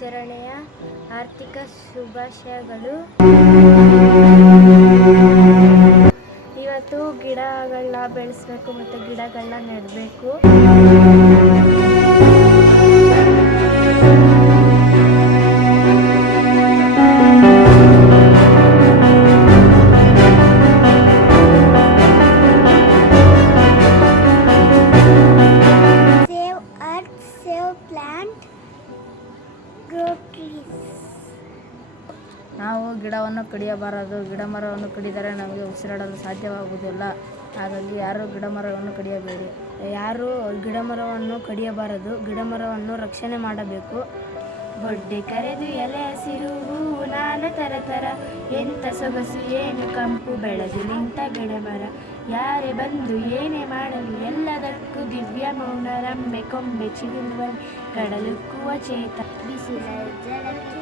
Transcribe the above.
ದಿನಾಚರಣೆಯ ಆರ್ಥಿಕ ಶುಭಾಶಯಗಳು. ಇವತ್ತು ಗಿಡಗಳನ್ನ ಬೆಳೆಸಬೇಕು ಮತ್ತು ಗಿಡಗಳನ್ನ ನೆಡಬೇಕು. ನಾವು ಗಿಡವನ್ನು ಕಡಿಯಬಾರದು. ಗಿಡ ಮರವನ್ನು ಕಡಿದರೆ ನಮಗೆ ಉಸಿರಾಡಲು ಸಾಧ್ಯವಾಗುವುದಿಲ್ಲ. ಹಾಗಾಗಿ ಯಾರು ಗಿಡ ಮರವನ್ನು ಕಡಿಯಬೇಡಿ. ಯಾರು ಗಿಡ ಮರವನ್ನು ಕಡಿಯಬಾರದು. ಗಿಡ ಮರವನ್ನು ರಕ್ಷಣೆ ಮಾಡಬೇಕು. ಬೊಡ್ಡೆ ಕರೆದು ಎಲೆ ಹಸಿರು ಹೂವು ನಾನ ತರತರ, ಎಂತ ಸೊಗಸು ಏನು ಕಂಪು ಬೆಳೆದು ನಿಂತ ಗಿಡ ಮರ. ಯಾರೇ ಬಂದು ಏನೇ ಮಾಡಲಿ ಎಲ್ಲದಕ್ಕೂ ದಿವ್ಯ ಮೌನ. ರಮ್ಮೆ ಕೊಂಬೆ ಚಿಗುರುವಲ್ಲಿ ಕಡಲುಕ್ಕುವ ಚೇತ, ಬಿಸಿಲ ಜಲಕ್ಕೆ